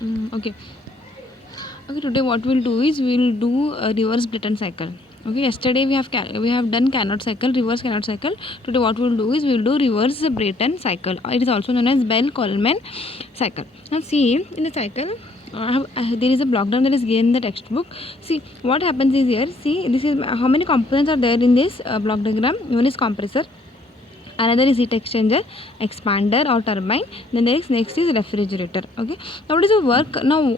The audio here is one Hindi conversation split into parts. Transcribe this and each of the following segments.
Okay. Okay, today what we'll do is we'll do a reverse Brayton cycle. Okay, yesterday we have done Carnot cycle, reverse Carnot cycle. Today what we'll do is we'll do reverse Brayton cycle. It is also known as Bell-Coleman cycle. Now see, in the cycle, there is a block diagram that is given in the textbook. See what happens is here. See, this is how many components are there in this block diagram. One is compressor, another is heat exchanger, expander or turbine, then next is refrigerator. Okay, now what is the work now?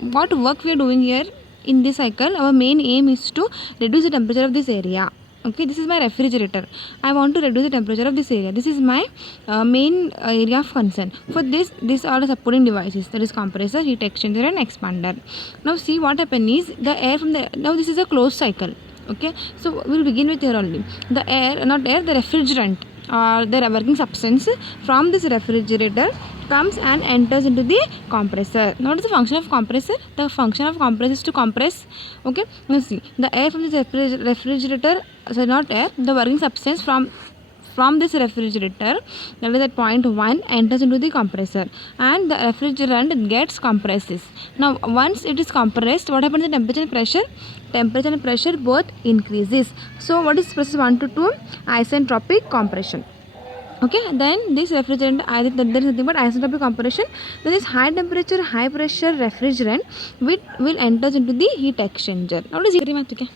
What work we are doing here in this cycle? Our main aim is to reduce the temperature of this area. Okay, this is my refrigerator. I want to reduce the temperature of this area. This is my main area of concern. For this, these are the supporting devices, that is compressor, heat exchanger and expander. Now see what happens is the air from the, now this is a closed cycle. Okay, so we'll begin with here only. The air, not air, the refrigerant or the working substance from this refrigerator comes and enters into the compressor. Now what is the function of compressor? The function of compressor is to compress. Okay, now see the air from this refrigerator, so not air, the working substance from this refrigerator, that is at point 1, enters into the compressor and the refrigerant gets compresses. Now once it is compressed, what happens to temperature and pressure? Temperature and pressure both increases. So what is process 1 to 2? Isentropic compression. Okay, then this refrigerant, there is nothing but isentropic compression. Then this high temperature, high pressure refrigerant will enters into the heat exchanger. Now what is heat exchanger?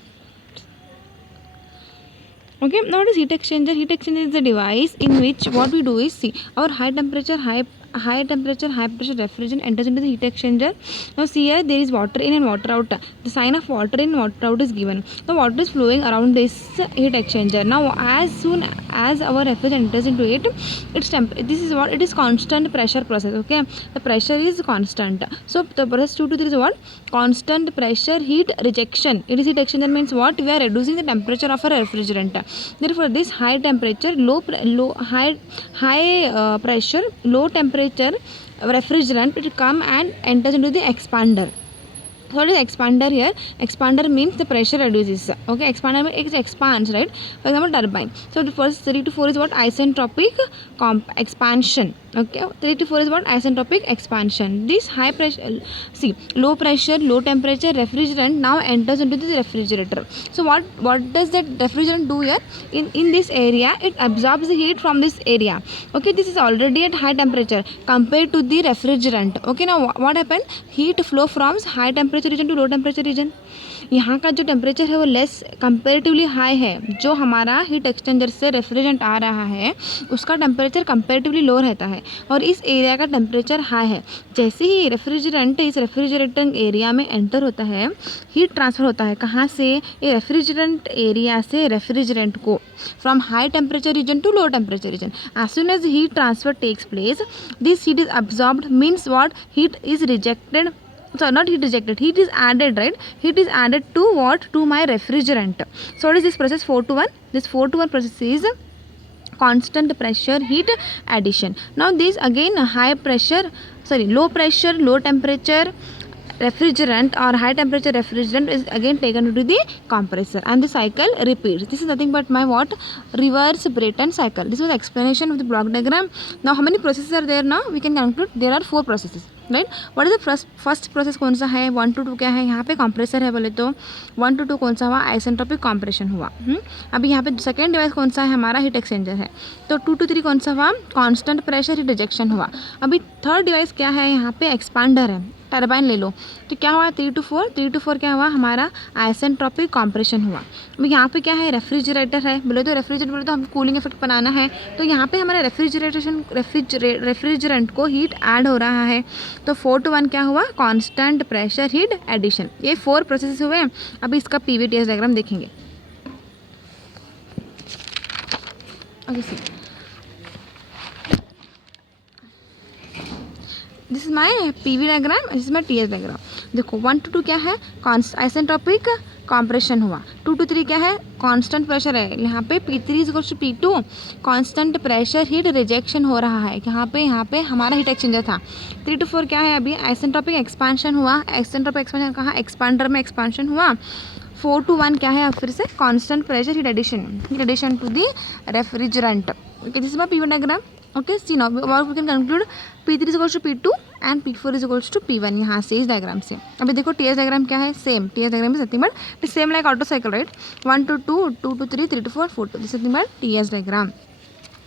Okay, now what is heat exchanger? Heat exchanger is the device in which what we do is, see, our high temperature, high pressure refrigerant enters into the heat exchanger. Now see here, there is water in and water out. The sign of water in and water out is given. The water is flowing around this heat exchanger. Now as soon as our refrigerant enters into it, its this is what it is, constant pressure process. Okay, the pressure is constant. So the process 2 to 3 is what? Constant pressure heat rejection. It is heat exchanger means what? We are reducing the temperature of a refrigerant. Therefore this high temperature, high pressure, low temperature refrigerant will come and enters into the expander. So what is expander here? Expander means the pressure reduces. Okay, expander means it expands, right? For example, turbine. So the first 3 to 4 is what? Isentropic expansion. Okay, 3 to 4 is what? Isentropic expansion. This high pressure, see, low pressure, low temperature refrigerant now enters into the refrigerator. So what does that refrigerant do here? In this area, it absorbs the heat from this area. Okay, this is already at high temperature compared to the refrigerant. Okay, now what happened? Heat flow from high temperature region to low temperature region. यहाँ का जो टेम्परेचर है वो लेस कंपेरेटिवली हाई है. जो हमारा हीट एक्सचेंजर से रेफ्रिजरेंट आ रहा है उसका टेम्परेचर कंपेरेटिवली लो रहता है और इस एरिया का टेम्परेचर हाई है. जैसे ही रेफ्रिजरेंट इस रेफ्रिजरेटिंग एरिया में एंटर होता है, हीट ट्रांसफ़र होता है. कहाँ से? ये रेफ्रिजरेंट एरिया से रेफ्रिजरेंट को, from high temperature region to low temperature region. As soon as heat transfer takes place, this heat is absorbed, means what? Heat is rejected. So not heat rejected, heat is added, right? Heat is added to what? To my refrigerant. So what is this process? 4 to 1. This 4 to 1 process is constant pressure heat addition. Now this again low pressure, low temperature refrigerant or high temperature refrigerant is again taken into the compressor and the cycle repeats. This is nothing but my what? Reverse Brayton cycle. This was explanation of the block diagram. Now how many processes are there? Now we can conclude there are 4 processes, right. What is the first process कौन सा है? 1 to 2 क्या है? यहाँ पे कंप्रेसर है बोले तो 1 to 2 कौन सा हुआ? आइसेंट्रोपिक कंप्रेशन हुआ. अभी यहाँ पे सेकेंड डिवाइस कौन सा है? हमारा हीट एक्सचेंजर है. तो 2 to 3 कौन सा हुआ? कांस्टेंट प्रेशर हीट रिजेक्शन हुआ. अभी थर्ड डिवाइस क्या है? यहाँ पे एक्सपांडर है. टर्बाइन ले लो तो क्या हुआ? 3 to 4 क्या हुआ? हमारा आइसेंट्रोपिक कंप्रेशन हुआ. अभी यहाँ पे क्या है? रेफ्रिजरेटर है बोले तो रेफ्रिजरेटर बोले तो हमको कूलिंग इफेक्ट बनाना है. तो यहाँ पे हमारा रेफ्रिजरेंट को हीट ऐड हो रहा है. तो 4 to 1 क्या हुआ? Constant pressure heat addition. ये 4 प्रोसेस हुए. अभी इसका पीवीटीएस डायग्राम देखेंगे. This is my PV diagram, this is my TS diagram. देखो 1 to 2 क्या है? आइसेंट्रोपिक कंप्रेशन हुआ. 2 to 3 क्या है? कांस्टेंट प्रेशर है. यहाँ पे P3 is equal to P2, constant pressure heat rejection हो रहा है. यहाँ पे हमारा हीट एक्सचेंजर था. 3 to 4 क्या है? अभी आइसेंट्रोपिक एक्सपांशन हुआ. आइसेंट्रोपिक एक्सपांशन कहाँ? एक्सपांडर में एक्सपांशन हुआ. 4 to 1 क्या है? अब फिर से constant pressure heat addition to the refrigerant. Okay, this is my PV diagram. Okay, see now what we can conclude? P3 is equal to P2 and P4 is equals to P1 यहाँ से इस डायग्राम से। अभी देखो टी एस डायग्राम क्या है, same T S diagram is nothing but same like auto cycle right, 1 to 2, 2 to 3, 3 to 4, 4 to this nothing but T S diagram.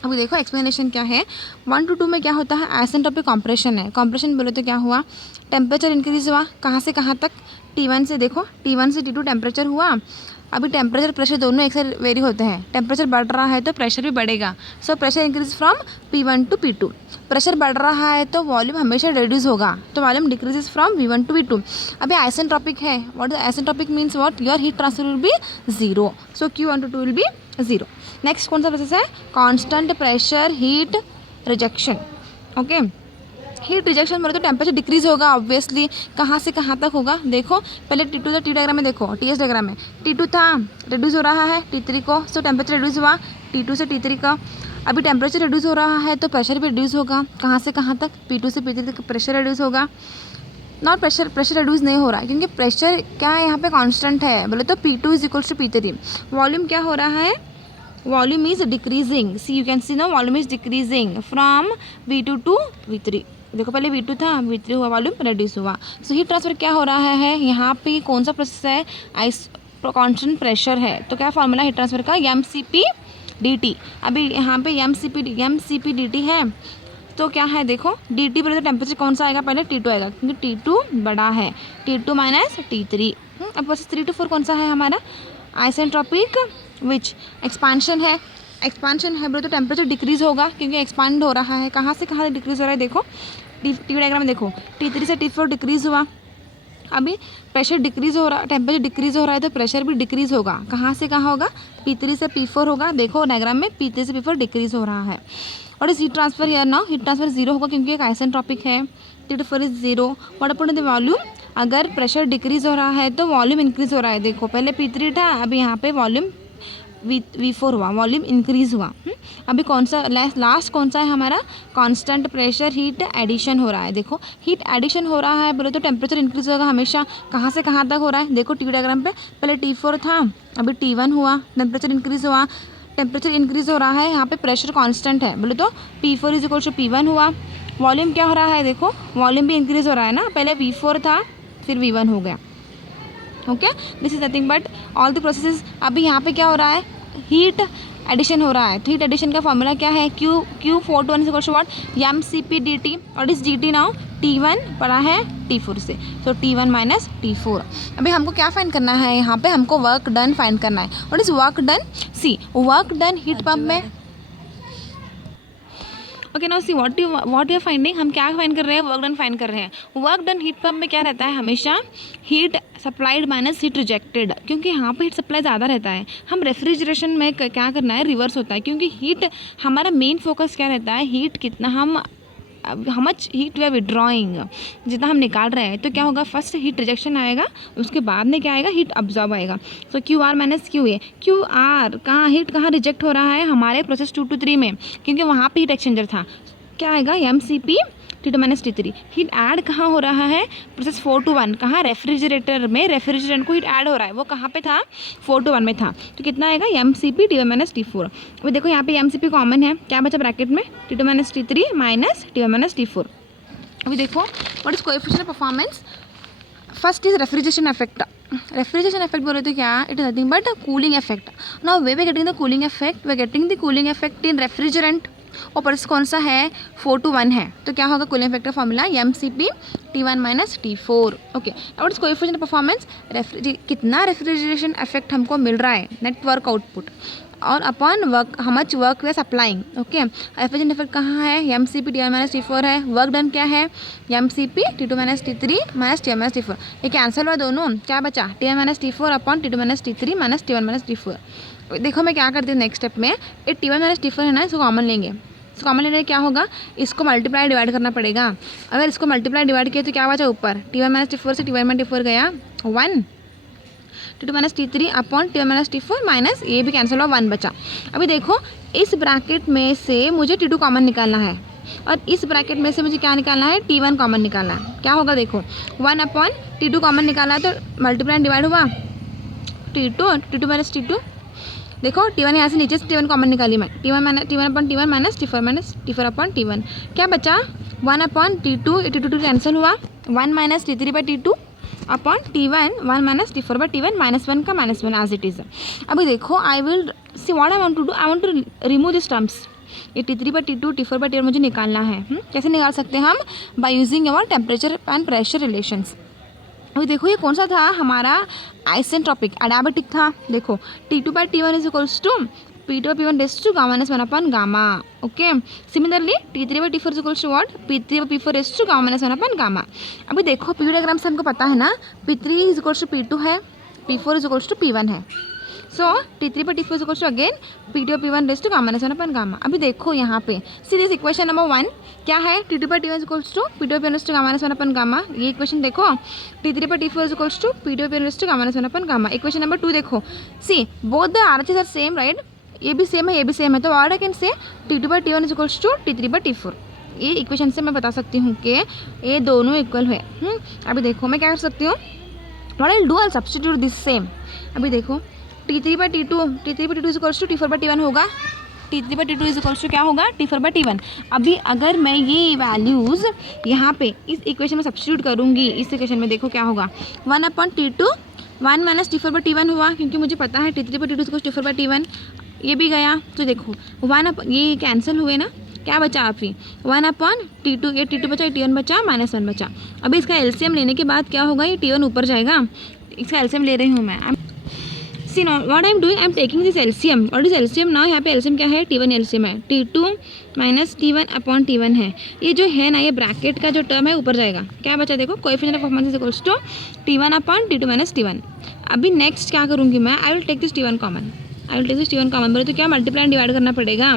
अभी देखो एक्सप्लेनेशन क्या है, 1 to 2 में क्या होता है, आइसेंट्रोपिक कॉम्प्रेशन है। कॉम्प्रेशन बोले तो क्या हुआ, टेम्परेचर इंक्रीज हुआ कहाँ से कहाँ तक, T1 से, देखो T1 से T2 टेम्परेचर हुआ। अभी टेम्परेचर प्रेशर दोनों एक साथ वेरी होते हैं, टेम्परेचर बढ़ रहा है तो प्रेशर भी बढ़ेगा। So pressure increase from P1 to P2। Pressure बढ़ रहा है तो वॉल्यूम हमेशा रिड्यूस होगा, तो volume decreases from V1 to V2। अभी आइसेंट्रोपिक है, what is isentropic means what, your heat transfer will be zero, so Q1 to 2 will be zero. Next कौन सा प्रोसेस है, constant pressure heat rejection. Okay, heat rejection बोले तो टेम्परेचर डिक्रीज होगा ऑब्वियसली, कहाँ से कहाँ तक होगा, देखो पहले T2 था, टी डायग्राम में देखो, टी एस डायग्राम में T2 था, रिड्यूस हो रहा है T3 को, सो टेम्परेचर रिड्यूस हुआ T2 से T3 का। अभी टेम्परेचर रिड्यूस हो रहा है तो प्रेशर भी रिड्यूस होगा, कहाँ से कहाँ तक, P2 से P3 तक प्रेशर रिड्यूस होगा। नॉट प्रेशर रिड्यूस नहीं हो रहा है क्योंकि प्रेशर क्या है यहाँ पे कांस्टेंट है, बोले तो P2 is equals to P3। Volume क्या हो रहा है, volume is decreasing, see you can see no volume is decreasing from V2 to V3। देखो पहले V2 था, V3 हुआ, वॉल्यूम रिड्यूस हुआ। सो हीट ट्रांसफर क्या हो रहा है, यहाँ पे कौन सा प्रोसेस है, आइस कांस्टेंट प्रेशर है, तो क्या फॉर्मूला हीट ट्रांसफर का, mCp/dt। अभी यहाँ पे mCp/dt है, तो क्या है देखो dt बोले तो टेम्परेचर कौन सा आएगा, पहले T2 आएगा क्योंकि T2 बड़ा है, T2 माइनस T3। अब प्रोसेस 3 to 4 कौन सा है हमारा, आइसेंट्रोपिक विच एक्सपांशन है। एक्सपांशन है बोले तो टेम्परेचर डिक्रीज होगा क्योंकि एक्सपांड हो रहा है, कहाँ से कहाँ डिक्रीज हो रहा है, देखो टी डायग्राम में देखो T3 से T4 डिक्रीज हुआ। अभी प्रेशर डिक्रीज हो रहा, टेम्परेचर डिक्रीज हो रहा है तो प्रेशर भी डिक्रीज होगा, कहाँ से कहाँ होगा, P3 से P4 होगा। देखो डायग्राम में P3 से P4 डिक्रीज हो रहा है। और इस हीट ट्रांसफर यार ना, हीट ट्रांसफर जीरो होगा क्योंकि एक आइसेंट्रोपिक है, 3 to 4 is zero. What about the volume, अगर प्रेशर डिक्रीज हो रहा है तो वॉल्यूम इंक्रीज हो रहा है। देखो पहले P3 था, अभी यहाँ पे वॉल्यूम V4 हुआ, वॉल्यूम इंक्रीज हुआ। अभी कौन सा लास्ट कौन सा है हमारा, कांस्टेंट प्रेशर हीट एडिशन हो रहा है। देखो हीट एडिशन हो रहा है बोले तो टेम्परेचर इंक्रीज होगा हमेशा, कहाँ से कहाँ तक हो रहा है, देखो टी डायग्राम पे पहले T4 था, अभी T1 हुआ, टेम्परेचर इंक्रीज हुआ, टेम्परेचर इंक्रीज हो रहा है, यहाँ पे प्रेशर कांस्टेंट है बोले तो P4 is equal to P1 हुआ। वॉल्यूम क्या हो रहा है, देखो वॉल्यूम भी इंक्रीज हो रहा है ना, पहले V4 था फिर V1 हो गया। Okay, this is nothing but all the processes. अभी यहाँ पे क्या हो रहा है, हीट एडिशन हो रहा है। हीट एडिशन का फॉर्मूला क्या है, Q4 to 1 is equal to what, mCp/dt। और इस dt नाउ T1 पड़ा है T4 से, सो T1 माइनस T4। अभी हमको क्या फाइंड करना है, यहाँ पे हमको वर्क डन फाइंड करना है। What is work done, see work done heat pump में, okay now see what you are finding, हम क्या फाइंड कर रहे हैं, वर्क डन फाइंड कर रहे हैं। वर्क डन हीट पंप में क्या रहता है, हमेशा heat supplied minus heat rejected, क्योंकि यहाँ पे हीट सप्लाई ज़्यादा रहता है। हम रेफ्रिजरेशन में क्या करना है, रिवर्स होता है, क्योंकि हीट हमारा मेन फोकस क्या रहता है, हीट कितना हम much heat we are withdrawing, जितना हम निकाल रहे हैं, तो क्या होगा, फर्स्ट हीट रिजेक्शन आएगा, उसके बाद में क्या आएगा, हीट अब्जॉर्ब आएगा। सो QR माइनस QA। QR कहाँ, हीट कहाँ रिजेक्ट हो रहा है, हमारे प्रोसेस 2 to 3 में, क्योंकि वहाँ पे हीट एक्सचेंजर था, क्या आएगा, mCp/T2 minus T3। Heat add कहाँ हो रहा है, प्रोसेस 4 to 1, कहाँ, रेफ्रिजरेटर में, रेफ्रिजरेंट को हीट ऐड हो रहा है, वो कहाँ पे था, 4 to 1 में था, तो कितना आएगा, mCp/T1 माइनस T4। अभी देखो यहाँ पे mCp कॉमन है, क्या बचा ब्रैकेट में, T2 minus T3 minus T1 minus T4। अभी देखो what is coefficient of performance, first is refrigeration effect. Refrigeration effect बोले तो क्या, it is nothing but cooling effect. Now way we getting the cooling effect, way getting the cooling effect in refrigerant, और प्रोसेस कौन सा है, 4 to 1 है, तो क्या होगा, कूलिंग इफेक्ट का formula mCp/T1 minus T4। Okay, what is coefficient of performance, कितना रेफ्रिजरेशन इफेक्ट हमको मिल रहा है, नेट वर्क आउटपुट, और upon work, how much work we are supplying. Okay, refrigeration effect कहाँ है, mCp/T1 माइनस T4 है। वर्क डन क्या है, mCp/T2 minus T3 minus T1 minus T4। ये कैंसिल हुआ दोनों, क्या बचा, T1 minus T4 upon T2 minus T3 minus T1 minus T4। देखो मैं क्या करती हूँ नेक्स्ट स्टेप में, ये T1 माइनस T4 है ना, इसको कॉमन लेंगे, इसको कॉमन लेने क्या होगा, इसको मल्टीप्लाई डिवाइड करना पड़ेगा। अगर इसको मल्टीप्लाई डिवाइड किया तो क्या बचा ऊपर, T1 माइनस T4 से T1 माइनस T4 गया 1, T2 minus T3 upon T1 minus T4 minus ये भी कैंसिल हुआ, 1 बचा। अभी देखो इस ब्रैकेट में से मुझे T2 कॉमन निकालना है, और इस ब्रैकेट में से मुझे क्या निकालना है, T1 कॉमन निकालना है। क्या होगा, देखो 1 अपॉन T2 कॉमन निकाला है तो मल्टीप्लाई डिवाइड हुआ, T2 माइनस T2, देखो T1 यहाँ से नीचे से T1 कॉमन निकाली मैं, T1 upon T1 minus T4 upon T1, क्या बचा, 1 अपॉन T2, T2 कैंसिल हुआ, 1 minus T3 by T2 upon T1, 1 minus T4 by T1, -1 का -1 एज इट इज़। अभी देखो I will see what I want to do, I want to remove this terms. ये T3 by T2, T4 by T1 मुझे निकालना है। कैसे निकाल सकते हैं हम? By using our temperature and pressure relations. अभी देखो ये कौन सा था हमारा आइसेंट्रोपिक एडियाबेटिक था। देखो T2 by T1 is equals to P2 by P1 raise to gamma -1 upon gamma. Okay, similarly T3 by T4 is equals to what? P3 by P4 raise to gamma -1 upon gamma. अभी देखो P डायग्राम से हमको पता है ना, P3 is equals to P2 है, P4 is equals to P1 है। So T3 by T4 is equals to again P2 by P1 raise to gamma -1 upon gamma. अभी देखो यहाँ पे सी दिस इक्वेशन नंबर 1 क्या है? T2 by T1 is equals to P2 by P1 raise to gamma -1 upon gamma. ये इक्वेशन देखो T3 by T4 is equals to P2 by P1 raise to gamma -1 upon gamma. Equation number 2 देखो, see both the RHS are same right, ये भी सेम है, ये भी सेम है, तो what I can say T2 by T1 is equals to T3 by T4। ये इक्वेशन से मैं बता सकती हूँ कि ये दोनों इक्वल है। अभी देखो मैं क्या कर सकती हूँ, what I will do, I substitute this same. अभी देखो T3 by T2 is equals to T4 by T1 होगा, T3 by T2 is equals to क्या होगा? T4 by T1। अभी अगर मैं ये वैल्यूज़ यहाँ पे इस इक्वेशन में सब्स्टिट्यूट करूँगी, इस इक्वेशन में देखो क्या होगा, 1 upon T2, 1 minus T4 by T1 हुआ, क्योंकि मुझे पता है T3 by T2 is equals to T4 by T1, ये भी गया। तो देखो 1 अपॉन ये कैंसिल हुए ना, क्या बचा अभी? 1 अपॉन T2, ये T2 बचा, T1 बचा, -1 बचा। अभी इसका एलसीएम लेने के बाद क्या होगा? ये T1 ऊपर जाएगा, इसका एलसीएम ले रही हूँ मैं। See no what I am doing, I am taking this LCM. और इस एलसीएम ना, यहाँ पे एलसीएम क्या है? T1 एलसीएम है, T2 minus T1 upon T1 है। ये जो है ना, ये ब्रैकेट का जो टर्म है ऊपर जाएगा, क्या बचा? देखो coefficient of performance is equals to T1 upon T2 minus T1। अभी नेक्स्ट क्या करूँगी मैं? I will take this T1 common, बोले तो क्या मल्टीप्लाई एंड डिवाइड करना पड़ेगा।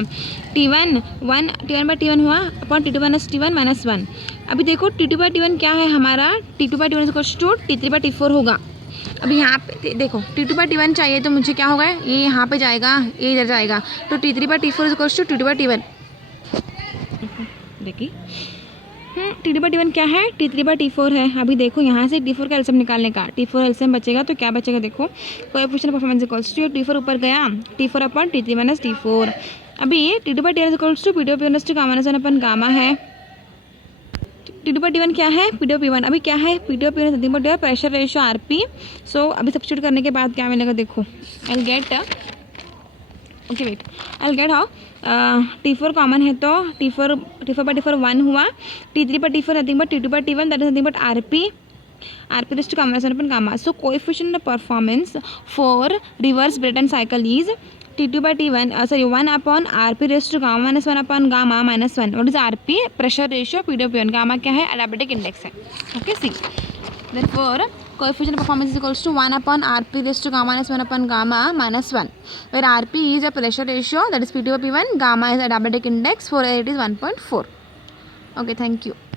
T1 बाई T1 हुआ अपॉन T2 माइनस T1 -1। अभी देखो T2 बाई T1 क्या है हमारा? T2 by T1 is equals to T3 by T4 होगा। अभी यहाँ पे देखो T2 बाई T1 चाहिए, तो मुझे क्या होगा? ये यहाँ पे जाएगा, ये इधर जाएगा, तो T3 by T4 is equals to T2 by T1। देखिए T2 बाई T1 क्या है? T3 बाई T4 है। अभी देखो यहाँ से T4 का एलसीएम निकालने का, T4 एलसीएम बचेगा तो क्या बचेगा? देखो coefficient of performance equals to T4 ऊपर गया, T4 upon T3 minus T4। अभी T2 by T1 equals to P2 by P1 to gamma -1 upon gamma है। T2 बाई T1 क्या है? P2 by P1। अभी क्या है? P2 by P1 nothing but pressure ratio RP। So अभी सब्स्टिट्यूट करने के बाद क्या मिलेगा? देखो I will get, okay wait, I will get how, T4 common है तो T4 बाई T4 1 हुआ, T3 by T4 nothing but T2 by T1 that is nothing but RP raise to gamma -1 upon gamma. So coefficient of performance for reverse Brayton cycle is T2 by T1 1 upon RP raise to gamma -1 upon gamma -1। What is RP? Pressure ratio P2 by P1। Gamma क्या है? एडियाबेटिक इंडेक्स है। Okay, see therefore coefficient of performance is equals to 1 upon RP raised to gamma -1 upon gamma -1, where RP is a pressure ratio, that is P2 by P1, gamma is a diabetic index, for it is 1.4. Okay, thank you.